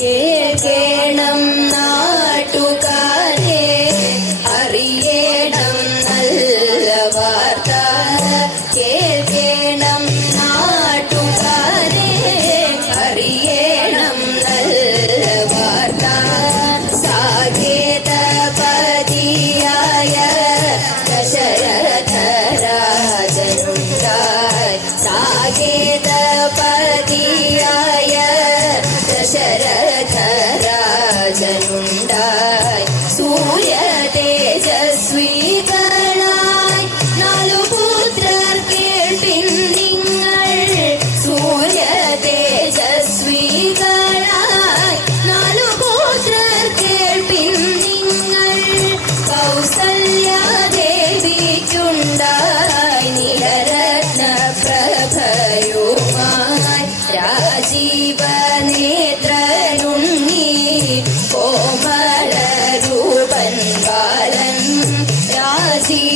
കേൾക്കണം. ജീവനേത്രനുണ്ണി കോമള രൂപൻ ബാലൻ രാജീവനേത്രനുണ്ണി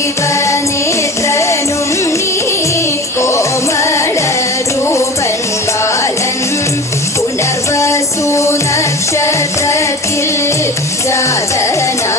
കോമള രൂപൻ ബാലൻ പുനർവസു നക്ഷത്രത്തിൽ ജാതനാ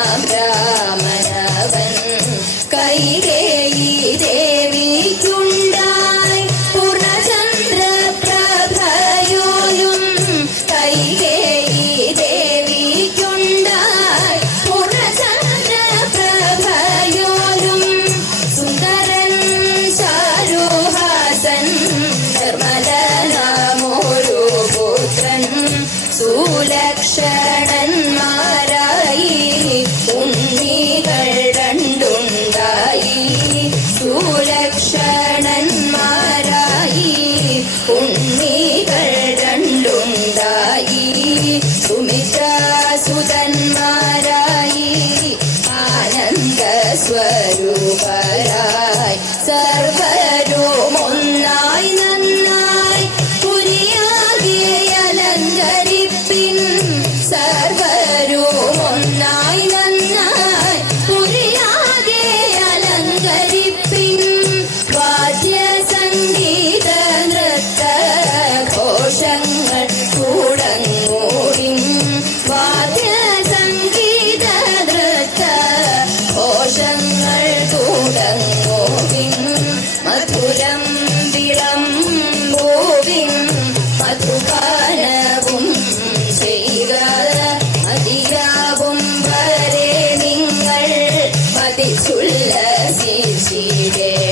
see it.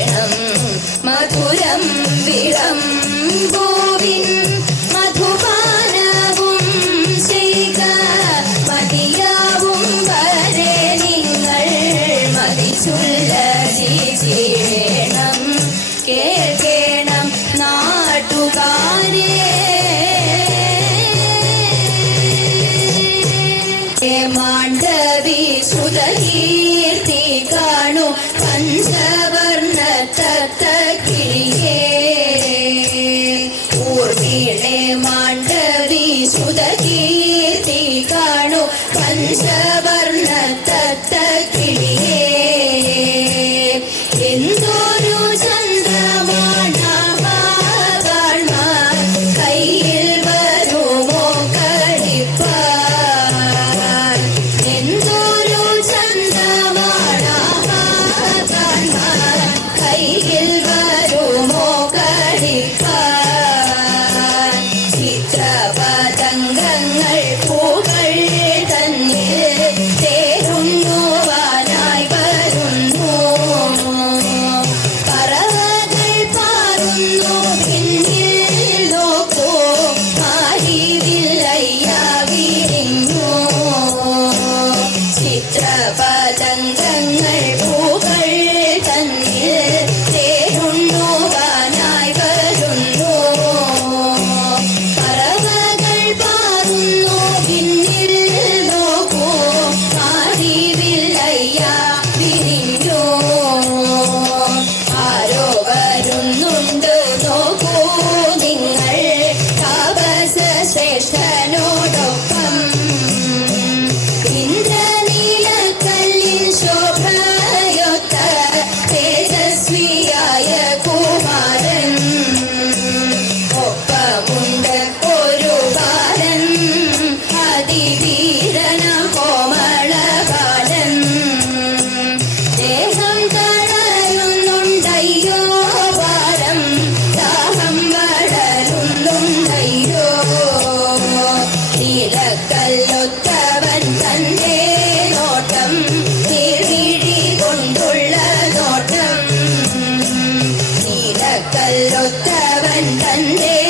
Hey.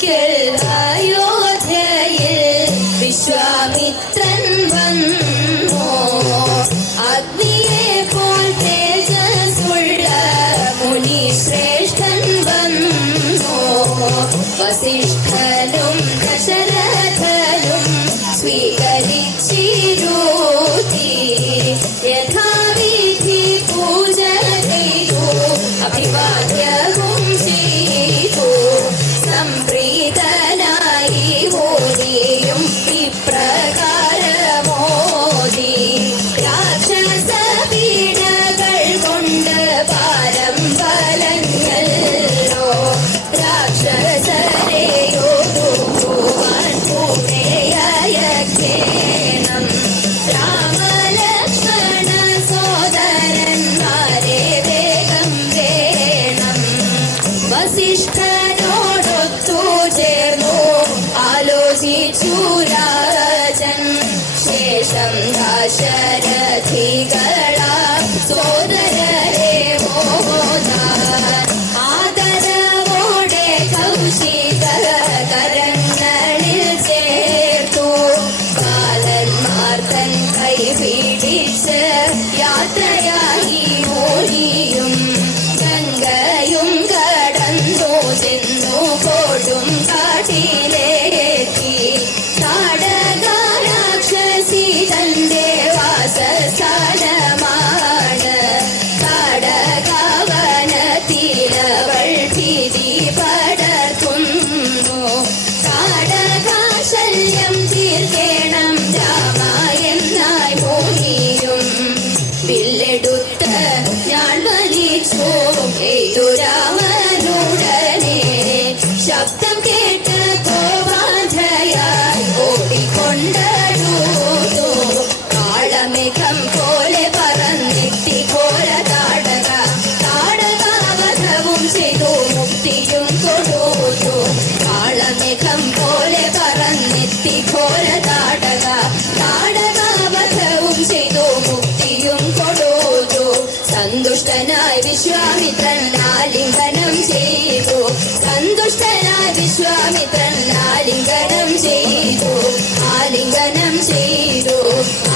get it. Ayo.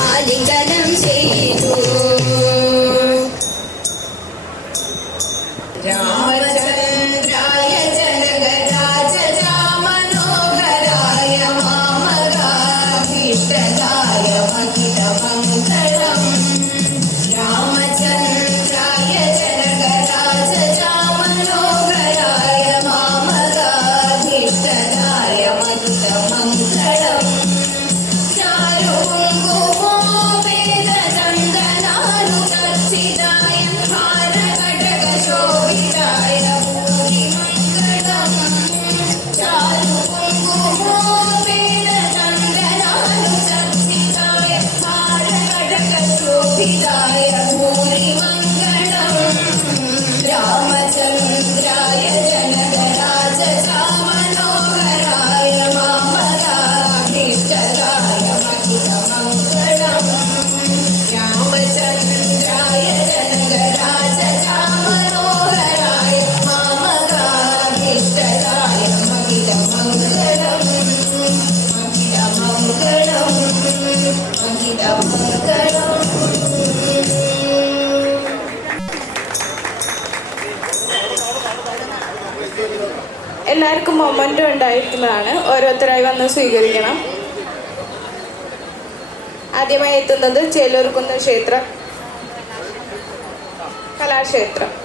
ஆதிக்கன Side. എല്ലാവർക്കും മൊമെന്റും ഉണ്ടായിരിക്കുന്നതാണ്. ഓരോരുത്തരായി വന്ന് സ്വീകരിക്കണം. ആദ്യമായി എത്തുന്നത് ചേലൂർക്കുന്ന് ക്ഷേത്രം. കലാക്ഷേത്രം.